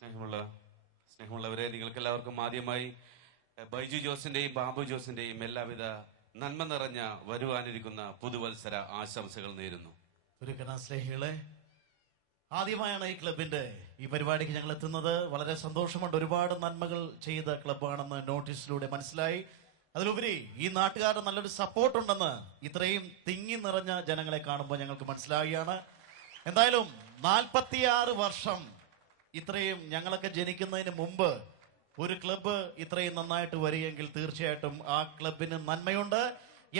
സ്നേഹമുള്ള സ്നേഹമുള്ളവരെ, നിങ്ങൾക്കെല്ലാവർക്കും ആദ്യമായി ബൈജു ജോസിന്റെയും ബാബു ജോസിന്റെയും എല്ലാവിധ നന്മ നിറഞ്ഞ വരുവാനിരിക്കുന്ന പുതുവത്സര ആശംസകൾ നേരുന്നു. ഒരു കലാസ്നേഹികളെ, ആദ്യമായാണ് ഈ ക്ലബിന്റെ ഈ പരിപാടിക്ക് ഞങ്ങൾ എത്തുന്നത്. വളരെ സന്തോഷമുണ്ട്. ഒരുപാട് നന്മകൾ ചെയ്ത ക്ലബ്ബാണെന്ന് നോട്ടീസിലൂടെ മനസ്സിലായി. അതിലുപരി ഈ നാട്ടുകാരുടെ നല്ലൊരു സപ്പോർട്ട് ഉണ്ടെന്ന് ഇത്രയും തിങ്ങി നിറഞ്ഞ ജനങ്ങളെ കാണുമ്പോൾ ഞങ്ങൾക്ക് മനസ്സിലാവുകയാണ്. എന്തായാലും 46 വർഷം, ഇത്രയും ഞങ്ങളൊക്കെ ജനിക്കുന്നതിന് മുമ്പ് ഒരു ക്ലബ്ബ് ഇത്രയും നന്നായിട്ട് വരികയെങ്കിൽ തീർച്ചയായിട്ടും ആ ക്ലബിന് നന്മയുണ്ട്.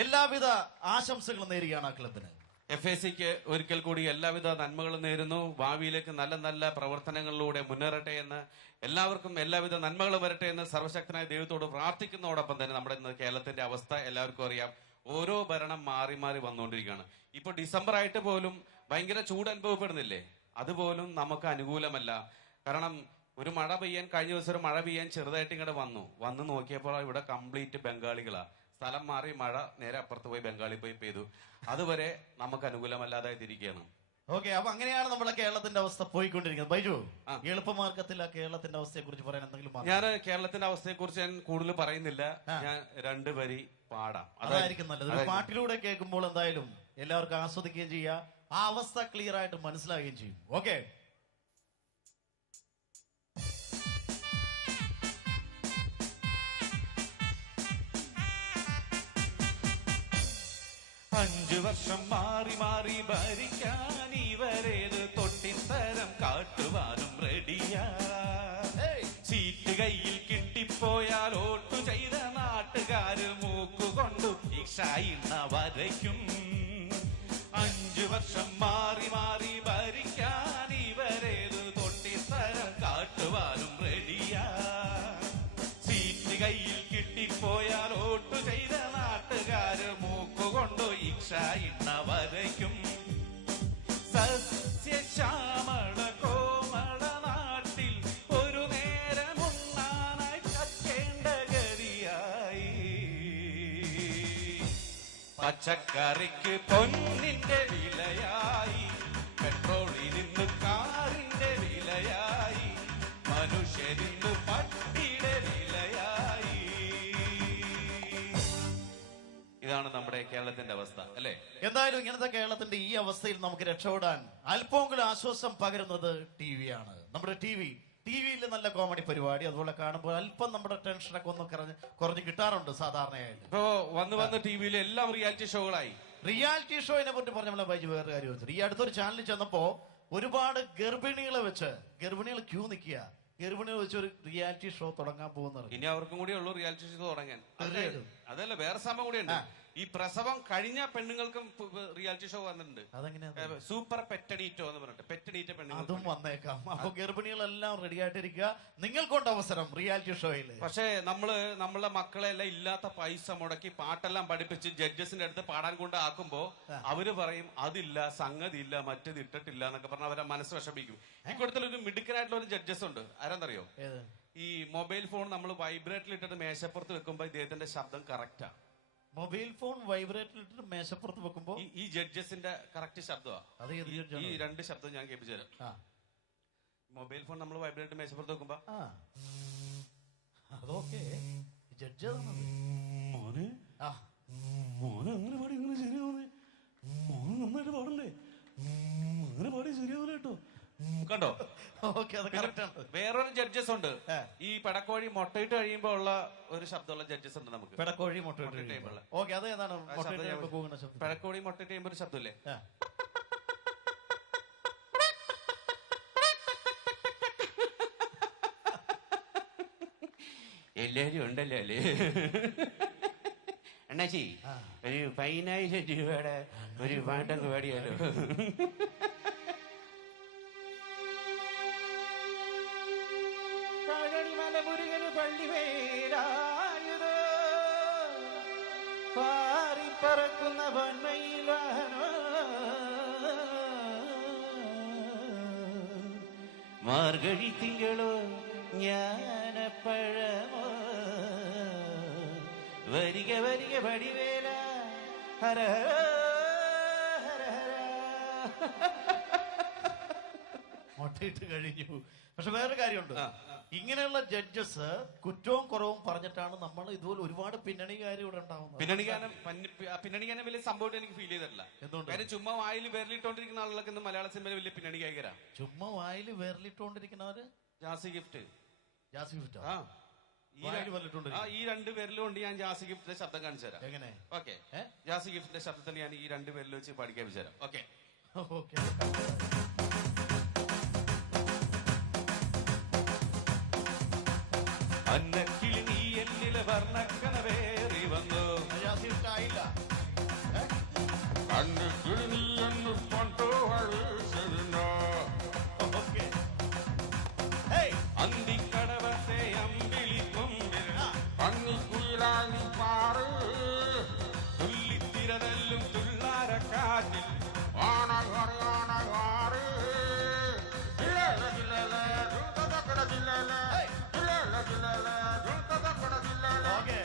എല്ലാവിധ ആശംസകളും നേരുകയാണ് ആ ക്ലബിന്. FACക്ക് ഒരിക്കൽ കൂടി എല്ലാവിധ നന്മകളും നേരുന്നു. ഭാവിയിലേക്ക് നല്ല നല്ല പ്രവർത്തനങ്ങളിലൂടെ മുന്നേറട്ടെ എന്ന്, എല്ലാവർക്കും എല്ലാവിധ നന്മകളും വരട്ടെ എന്ന് സർവശക്തനായ ദൈവത്തോട് പ്രാർത്ഥിക്കുന്നതോടൊപ്പം തന്നെ നമ്മുടെ ഇന്ന് കേരളത്തിന്റെ അവസ്ഥ എല്ലാവർക്കും അറിയാം. ഓരോ ഭരണം മാറി മാറി വന്നുകൊണ്ടിരിക്കുകയാണ്. ഇപ്പൊ ഡിസംബർ ആയിട്ട് പോലും ഭയങ്കര ചൂട് അനുഭവപ്പെടുന്നില്ലേ? അതുപോലും നമുക്ക് അനുകൂലമല്ല. കാരണം ഒരു മഴ പെയ്യാൻ, കഴിഞ്ഞ ദിവസം ഒരു മഴ പെയ്യാൻ ചെറുതായിട്ട് ഇങ്ങോട്ട് വന്നു നോക്കിയപ്പോൾ ഇവിടെ കംപ്ലീറ്റ് ബംഗാളികളാ. സ്ഥലം മാറി മഴ നേരെ അപ്പുറത്ത് പോയി ബംഗാളി പോയി പെയ്തു. അതുവരെ നമുക്ക് അനുകൂലമല്ലാതായി തിരിക്കുകയാണ്. ഓക്കെ, അപ്പൊ അങ്ങനെയാണ് നമ്മുടെ കേരളത്തിന്റെ അവസ്ഥ പോയിക്കൊണ്ടിരിക്കുന്നത്. ബൈജു, എളുപ്പമാർഗത്തിൽ ആ കേരളത്തിന്റെ അവസ്ഥയെ കുറിച്ച് പറയാൻ എന്തെങ്കിലും? ഞാൻ കേരളത്തിന്റെ അവസ്ഥയെ കുറിച്ച് ഞാൻ കൂടുതൽ പറയുന്നില്ല. ഞാൻ 2 വരി പാടാം. അതായിരിക്കും നല്ലത്. ഒരു പാട്ടിലൂടെ കേൾക്കുമ്പോൾ എന്തായാലും എല്ലാവർക്കും ആസ്വദിക്കുകയും ചെയ്യാം, ആ അവസ്ഥ ക്ലിയർ ആയിട്ട് മനസ്സിലാവുകയും ചെയ്യും. ഓക്കെ. അഞ്ചു വർഷം മാറി മാറി ഭരിക്കാൻ ഇവരേത് തൊട്ടിത്തരം കാട്ടുവാനും റെഡിയാ. സീറ്റ് കയ്യിൽ കിട്ടിപ്പോയാൽ വോട്ടു ചെയ്ത നാട്ടുകാര് മൂക്കുകൊണ്ടു ഇഷായിന്ന വരയ്ക്കും. 5 വർഷം മാറി മാറി ഭരിക്കാൻ ഇവരേത് തൊട്ടിത്തരം കാട്ടുവാനും റെഡിയാ. സീറ്റ് കയ്യിൽ കിട്ടിപ്പോയാൽ വോട്ടു ചെയ്ത നാട്ടുകാര് മൂക്കുകൊണ്ടു ഇക്ഷ വരയ്ക്കും. സസ്യശ്യാമള കോമള നാട്ടിൽ ഒരു നേരം ഉണ്ണാനായി കക്കേണ്ട ഗതിയായി. പച്ചക്കറിക്ക് പൊന്നിന്റെ വിലയായി, പെട്രോളിന് കാറിന്റെ വിലയായി, മനുഷ്യരിന്ന് പട്ടിയുടെ വിലയായി. ഇതാണ് നമ്മുടെ കേരളത്തിന്റെ അവസ്ഥ, അല്ലെ? എന്തായാലും ഇങ്ങനത്തെ കേരളത്തിന്റെ ഈ അവസ്ഥയിൽ നമുക്ക് രക്ഷപ്പെടാൻ അല്പമെങ്കിലും ആശ്വാസം പകരുന്നത് TV-യാണ്. നമ്മുടെ ടിവിയിൽ നല്ല കോമഡി പരിപാടി, അതുപോലെ കാണുമ്പോൾ അല്പം നമ്മുടെ ടെൻഷനൊക്കെ ഒന്ന് കുറഞ്ഞ് കിട്ടാറുണ്ട് സാധാരണയായിട്ട്. ഇപ്പോ വന്ന് ടിവിയിൽ എല്ലാം റിയാലിറ്റി ഷോകളായി. റിയാലിറ്റി ഷോയിനെ പറ്റി പറഞ്ഞ ബൈജു വേറെ കാര്യം വെച്ചിട്ട്, ഈ അടുത്തൊരു ചാനലിൽ ചെന്നപ്പോ ഒരുപാട് ഗർഭിണികൾ ക്യൂ നിൽക്കുക. ഗർഭിണികൾ വെച്ച് ഒരു റിയാലിറ്റി ഷോ തുടങ്ങാൻ പോകുന്നത്. ഇനി അവർക്കും കൂടി ഉള്ളൂ റിയാലിറ്റി ഷോ തുടങ്ങാൻ. അതല്ല, വേറെ സംഭവം കൂടിയുണ്ട്. ഈ പ്രസവം കഴിഞ്ഞ പെണ്ണുങ്ങൾക്കും റിയാലിറ്റി ഷോ വന്നിട്ടുണ്ട്. അതെങ്ങനെയാ? സൂപ്പർ പെറ്റഡീറ്റോ എന്ന് പറഞ്ഞിട്ട്, പെറ്റഡീറ്റ പെണ്ണുങ്ങൾ അതും വന്നേക്കാം. അപ്പൊ ഗർഭിണികളെല്ലാം റെഡി ആയിട്ടിരിക്കുക. നിങ്ങൾക്കുണ്ട് അവസരം റിയാലിറ്റി ഷോയിൽ. പക്ഷേ നമ്മളെ മക്കളെല്ലാം ഇല്ലാത്ത പൈസ മുടക്കി പാട്ടെല്ലാം പഠിപ്പിച്ച് ജഡ്ജസിന്റെ അടുത്ത് പാടാൻ കൊണ്ട് ആക്കുമ്പോ അവര് പറയും അതില്ല, സംഗതി ഇല്ല, മറ്റേത് ഇട്ടിട്ടില്ല എന്നൊക്കെ പറഞ്ഞ് അവരെ മനസ്സ് വിഷമിക്കും. ഇക്കൂട്ടത്തിൽ ഒരു മിടുക്കനായിട്ടുള്ള ഒരു ജഡ്ജസ് ഉണ്ട്. ആരാന്നറിയോ? ഈ മൊബൈൽ ഫോൺ നമ്മൾ വൈബ്രേറ്ററിൽ ഇട്ടിട്ട് മേശപ്പുറത്ത് വെക്കുമ്പോ ഇദ്ദേഹത്തിന്റെ ശബ്ദം കറക്റ്റാ. മൊബൈൽ ഫോൺ വൈബ്രേറ്ററിൽ ഇട്ടിട്ട് മേശപ്പുറത്ത് വെക്കുമ്പോ ഈ ജഡ്ജസിന്റെ കറക്റ്റ് ശബ്ദമാണ്. ഈ 2 ശബ്ദം ഞാൻ കേൾപ്പിച്ചു തരാം. മൊബൈൽ ഫോൺ നമ്മൾ വൈബ്രേറ്റർ മേശപ്പുറത്ത് വെക്കുമ്പോ അതൊക്കെ ജഡ്ജ് മോനെ അങ്ങനെ പാടി ഇങ്ങനെ ശരിയാവുന്നേ, മോന് നന്നായിട്ട് പാടണ്ടേ, അങ്ങനെ പാടി ശരിയാവില്ല കേട്ടോ. കണ്ടോ? വേറൊരു ജഡ്ജസ് ഉണ്ട്. ഈ പെടക്കോഴി മുട്ടയിട്ട് കഴിയുമ്പോ ഉള്ള ഒരു ശബ്ദമുള്ള ജഡ്ജസ് ഉണ്ട് നമുക്ക്. പെടക്കോഴി മുട്ടയിട്ട് കഴിയുമ്പോൾ പെടക്കോഴി മുട്ടയിട്ട് കഴിയുമ്പോ ഒരു ശബ്ദമില്ലേ? എല്ലാരും ഉണ്ടല്ലോ അല്ലേ? അണ്ണാച്ചി, ഒരു 10,000 രൂപയുടെ ഒരു പാട്ടൊക്കെ പാടിയാലോ? മുരുകന് പള്ളിവേലായുധോ പാറിപ്പറക്കുന്ന വന്മയിലാനോ, മാർഗഴി തിങ്കളോ ജ്ഞാനപ്പഴമോ, വരിക വരിക പടിവേല ഹര ഹര ഹര. മുട്ടയിട്ട് കഴിഞ്ഞു. പക്ഷെ വേറെ കാര്യമുണ്ട്, ആ. ഇങ്ങനെയുള്ള ജഡ്ജസ് കുറ്റവും കുറവും പറഞ്ഞിട്ടാണ് നമ്മൾ ഇതുപോലെ ഒരുപാട് പിന്നണികാർ ഇവിടെ ഉണ്ടാവുന്നത്. പിന്നണിക്കാനെ വലിയ സംഭവം എനിക്ക് ഫീൽ ചെയ്തിട്ടില്ല. എന്തുകൊണ്ട്? കാര്യം ചുമ്മാ വായിൽ വിരലിട്ടോണ്ടിരിക്കുന്ന ആളുകളൊക്കെ ഇന്ന് മലയാള സിനിമയിൽ വലിയ പിന്നണി ഗായകരാ. ചുമ്മാ വായിൽ വേർലിട്ടുകൊണ്ടിരിക്കുന്നവര് ജാസി ഗിഫ്റ്റ്. ജാസി ഗിഫ്റ്റ് ആ വായിൽ വിരലിട്ടുകൊണ്ടിരിക്കും. ഈ രണ്ട് പേരിലും കൊണ്ട് ഞാൻ ജാസി ഗിഫ്റ്റിന്റെ ശബ്ദം കാണിച്ചു തരാം. എങ്ങനെ? ഓക്കെ, ജാസി ഗിഫ്റ്റിന്റെ ശബ്ദത്തിൽ ഞാൻ ഈ രണ്ട് പേരിൽ വെച്ച് പഠിക്കാൻ തരാം. Okay okay. അന്നക്കിളി നീ എന്നിലെ വർണ്ണക്കനവേറി വന്നു. ജാസി ഗിഫ്റ്റ് ആയില്ല. അന്നക്കിളി നീ എന്ന് കൊണ്ടുവരുന്നു. ഓക്കെ. അന്തിക്കടവത്തെ അമ്പിളി കൊമ്പിൽ പന്നിക്കുയിലാണി പാറ്. തുള്ളിത്തിരതല്ലും തുള്ളാരക്കാറ്റിൽ ഓക്കെ.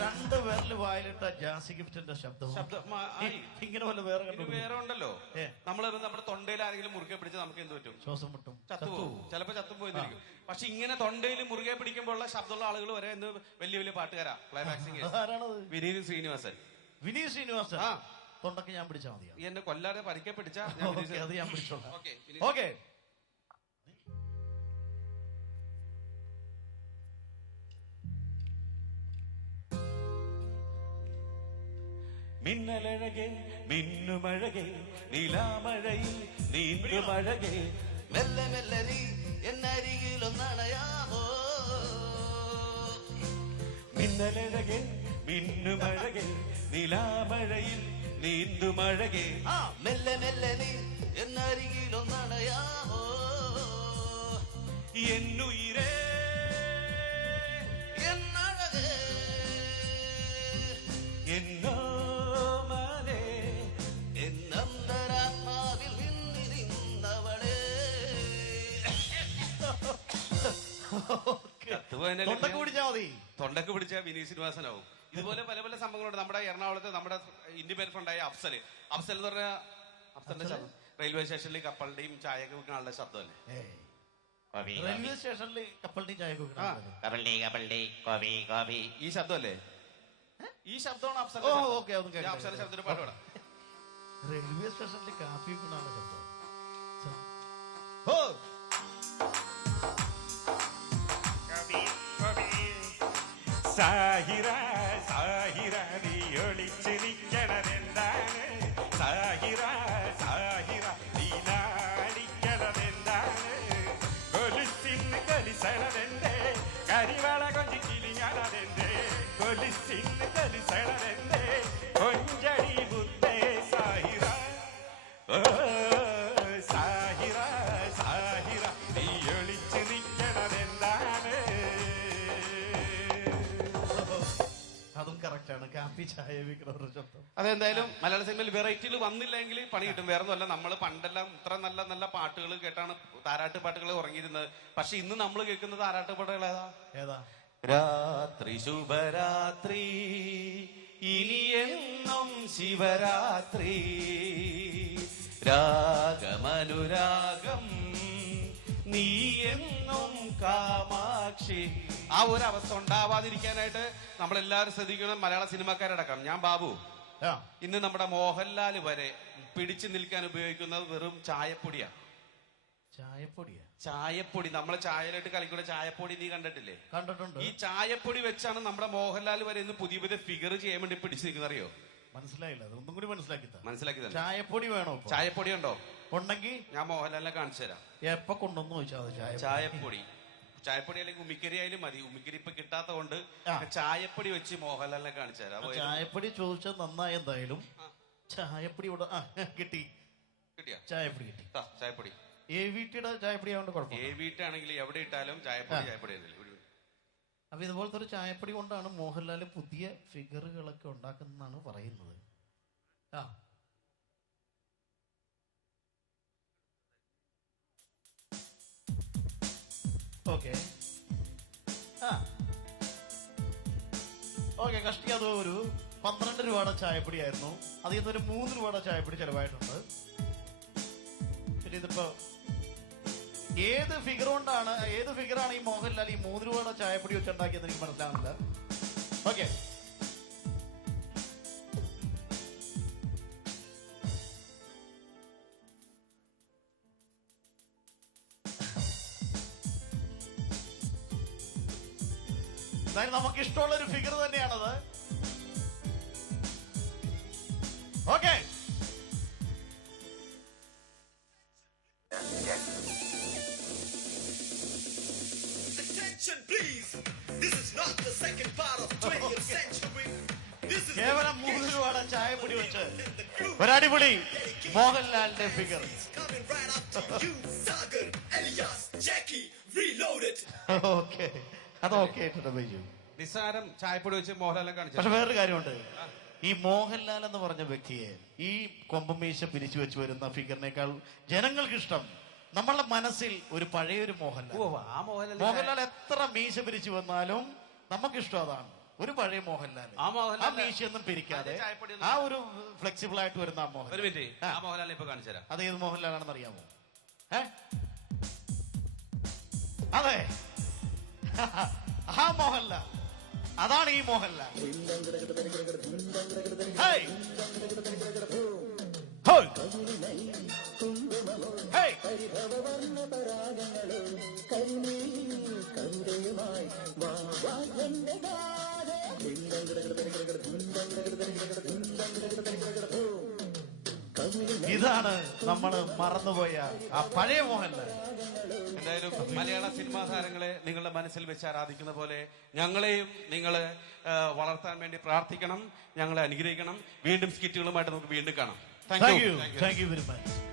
രണ്ട് പേരിൽ വായിലിട്ട ജാസി ഗിഫ്റ്റിന്റെ ശബ്ദം ഇങ്ങനെ പോലെ വേറെ വേറെ ഉണ്ടല്ലോ. നമ്മള് നമ്മുടെ തൊണ്ടയിൽ ആരെങ്കിലും മുറുകെ പിടിച്ച് നമുക്ക് എന്ത് പറ്റും? ശ്വാസം മുട്ടും, ചത്തുപോകും. ചിലപ്പോ ചത്തുപോയിരിക്കും. പക്ഷെ ഇങ്ങനെ തൊണ്ടയിൽ മുറുകെ പിടിക്കുമ്പോഴുള്ള ശബ്ദമുള്ള ആളുകൾ വരെ ഇന്ന് വലിയ വലിയ പാട്ടുകാരാ. ക്ലൈമാക്സിംഗ് ആരാണത്? വിനീത് ശ്രീനിവാസൻ. വിനീത് ശ്രീനിവാസൻ. ആ, തൊണ്ടക്ക് ഞാൻ പിടിച്ചാൽ മതിയോ? ഈ എന്നെ കൊല്ലാതെ പരിക്കെ പിടിച്ചാ അത് ഞാൻ പിടിച്ചോളാം. ഓക്കെ. ഓക്കെ. മിന്നലഴകെ മിന്നുമഴകെ നിലാമഴയിൽ നീണ്ടുമഴകെ മെല്ലെ മെല്ലെ നീ എന്നരികിലൊന്നണയാമോ. മിന്നലഴകെ മിന്നുമഴകെ നിലാമഴയിൽ നീണ്ടുമഴകെ മെല്ലെ മെല്ലെ നീ എന്നരികിലൊന്നണയാമോ. എന്നുയിരേ എന്നഴകേ എന്നോമലേ എന്നന്തരാത്മാവിൽ നിന്നിരുന്നവളെ. തൊണ്ടക്ക് പിടിച്ചാൽ മതി. തൊണ്ടക്ക് പിടിച്ച വിനീത് ശ്രീനിവാസനാവും. ഇതുപോലെ പല പല സംഭവങ്ങളുണ്ട്. നമ്മുടെ എറണാകുളത്ത് നമ്മുടെ ഇൻഡിപെൻഡന്റ് ഫ്രണ്ടായ അഫ്സൽ എന്ന് പറഞ്ഞ അഫ്സലിന്റെ ശബ്ദം റെയിൽവേ സ്റ്റേഷനിൽ കപ്പലിന്റെയും ചായയൊക്കെ വെക്കുന്ന ആളുടെ ശബ്ദമല്ലേ? റെയിൽവേ സ്റ്റേഷനിൽ കപ്പലിന്റെ ചായ ഈ ശബ്ദമല്ലേ? ഈ ശബ്ദമാണ് അഫ്സൽ. ഓക്കെ. അഫ്സലിന്റെ ശബ്ദത്തിന് പാട്ട് പാടാം. റെയിൽവേ സ്റ്റേഷനിൽ കാപ്പി വെക്കുന്ന ആളുടെ ശബ്ദം. സാഹിറ സാഹിറ നീ ഒളിച്ചു നിൽക്കണതെന്താണ്? സാഹിറ സാഹിറ നീ നാടിക്കണതെന്താണ്? കൊലുസിന്ന് കൊലിസണതെന്റെ കരിവള കൊഞ്ചി കിളിങ്ങണതെന്റെ കൊലുസിന്ന് കൊലിസണതെന്റെ കൊഞ്ചടി മുത്തേ സാഹിറ. ഓ സാഹിറ സാഹിറ നീ ഒളിച്ചു നിൽക്കണതെന്താണ്? അതും കറക്റ്റ് ആണ്. കാപ്പി ചായ വെക്കുന്നവരുടെ ശബ്ദം. അതെന്തായാലും മലയാള സിനിമയിൽ വെറൈറ്റിയിൽ വന്നില്ലെങ്കിൽ പണി കിട്ടും. വേറെ ഒന്നുമല്ല, നമ്മൾ പണ്ടെല്ലാം ഇത്ര നല്ല നല്ല പാട്ടുകൾ കേട്ടാണ് താരാട്ട് പാട്ടുകൾ ഉറങ്ങിയിരുന്നത്. പക്ഷെ ഇന്ന് നമ്മൾ കേൾക്കുന്നത് താരാട്ട് പാട്ടുകൾ ഏതാ? രാത്രി ശുഭരാത്രി ഇനിയെന്നും ശിവരാത്രി രാഗമനുരാഗം നീ എന്നും കാമാക്ഷി. ആ ഒരു അവസ്ഥ ഉണ്ടാവാതിരിക്കാനായിട്ട് നമ്മളെല്ലാവരും ശ്രദ്ധിക്കണം. മലയാള സിനിമാക്കാരടക്കം ഞാൻ ബാബു, ഇന്ന് നമ്മുടെ മോഹൻലാൽ വരെ പിടിച്ചു നിൽക്കാൻ ഉപയോഗിക്കുന്നത് വെറും ചായപ്പൊടിയാണ്. ചായപ്പൊടിയാ? ചായപ്പൊടി നമ്മളെ ചായയിലിട്ട് കളിക്കുന്ന ചായപ്പൊടി നീ കണ്ടിട്ടില്ലേ? കണ്ടിട്ടുണ്ട്. ഈ ചായപ്പൊടി വെച്ചാണ് നമ്മുടെ മോഹൻലാൽ വരെ ഇന്ന് പുതിയ പുതിയ ഫിഗർ ചെയ്യാൻ വേണ്ടി പിടിച്ചു നിൽക്കുന്നത്. അറിയോ? മനസ്സിലായില്ല. ഒന്നും കൂടി മനസ്സിലാക്കി തന്നെ. ചായപ്പൊടി വേണോ? ചായപ്പൊടി ഉണ്ടോ? ഉണ്ടെങ്കിൽ ഞാൻ മോഹൻലാലിനെ കാണിച്ചു തരാം. എപ്പൊ കൊണ്ടൊന്നു ചോദിച്ചാൽ ചായപ്പൊടി അല്ലെങ്കിൽ ഉമ്മിക്കരി ആയാലും മതി. ഉമ്മിക്കരി ഇപ്പൊ കിട്ടാത്ത കൊണ്ട് ചായപ്പൊടി വെച്ച് മോഹൻലാലിനെ കാണിച്ചു തരാം. ചായപ്പൊടി ചോദിച്ചാൽ നന്നായി. എന്തായാലും ചായപ്പൊടി ഇവിടെ കിട്ടി. കിട്ടിയാ? ചായപ്പൊടി കിട്ടി. ചായപ്പൊടി AVTയുടെ ചായപ്പൊടി ആയതുകൊണ്ട് കുഴപ്പം. AVT ആണെങ്കിൽ എവിടെ ഇട്ടാലും ചായപ്പൊടി അപ്പൊ ഇതുപോലത്തെ ഒരു ചായപ്പൊടി കൊണ്ടാണ് മോഹൻലാൽ പുതിയ ഫിഗറുകളൊക്കെ ഉണ്ടാക്കുന്നതാണ് പറയുന്നത്. ഓക്കെ. കഷ്ടി അത് ഒരു 12 രൂപയുടെ ചായപ്പൊടി ആയിരുന്നു. അതിൽ നിന്ന് ഒരു 3 രൂപയുടെ ചായപ്പൊടി ചെലവായിട്ടുണ്ട്. പിന്നെ ഇതിപ്പോ ഏത് ഫിഗറാണ് ഈ മോഹൻലാൽ ഈ 3 രൂപയുടെ ചായപ്പൊടി വെച്ചുണ്ടാക്കിയെന്ന് എനിക്ക് മനസ്സിലാവുന്നില്ല. ഓക്കെ, എന്തായാലും നമുക്ക് ഇഷ്ടമുള്ള ഒരു ഫിഗർ തന്നെയാണത്. Okay, Attention please, this is not the second part of 20th century. This is കേവലം 3 രൂപയുടെ ചായപ്പൊടി വെച്ച് ഒരടിപൊളി മോഹൻലാലിന്റെ figure. coming right up to you, Sagar, Elias, Jackie, reloaded. Okay, അത് ഓക്കെ ആയിട്ടുണ്ട് ബൈജു. നിസ്സാരം ചായപ്പൊടി വെച്ച് മോഹൻലാലിനെ കാണിച്ചു. പക്ഷെ വേറൊരു കാര്യമുണ്ട്, ഈ മോഹൻലാൽ എന്ന് പറഞ്ഞ വ്യക്തിയെ ഈ കൊമ്പമീശ പിരിച്ചു വെച്ച് വരുന്ന ഫിഗറിനേക്കാൾ ജനങ്ങൾക്ക് ഇഷ്ടം നമ്മളുടെ മനസ്സിൽ ഒരു പഴയൊരു മോഹൻലാൽ. ആ മോഹൻലാൽ മോഹൻലാൽ എത്ര മീശ പിരിച്ചു വന്നാലും നമുക്കിഷ്ടം അതാണ്, ഒരു പഴയ മോഹൻലാൽ. ആ മോഹൻലാൽ ആ മീശയൊന്നും പിരിക്കാതെ ആ ഒരു ഫ്ലെക്സിബിൾ ആയിട്ട് വരുന്ന ആ ഒരു മോഹൻലാൽ. മിനിറ്റ്, ആ മോഹൻലാലിനെ ഇപ്പൊ കാണിച്ചു തരാം. അത് ഏത് മോഹൻലാലാണെന്ന് അറിയാമോ? അതെ, ആ മോഹൻലാൽ, അതാണ് ഈ മോഹൻലാൽ. ഹേയ്! ഹോയ്! ഹേയ്! ഇതാണ് നമ്മൾ മറന്നുപോയ ആ പഴയ മോഹൻലാൽ. എന്തായാലും മലയാള സിനിമാ താരങ്ങളെ നിങ്ങളുടെ മനസ്സിൽ വെച്ച് ആരാധിക്കുന്ന പോലെ ഞങ്ങളെയും നിങ്ങൾ വളർത്താൻ വേണ്ടി പ്രാർത്ഥിക്കണം, ഞങ്ങളെ അനുഗ്രഹിക്കണം. വീണ്ടും സ്കിറ്റുകളുമായിട്ട് നമുക്ക് വീണ്ടും കാണാം. Thank you very much.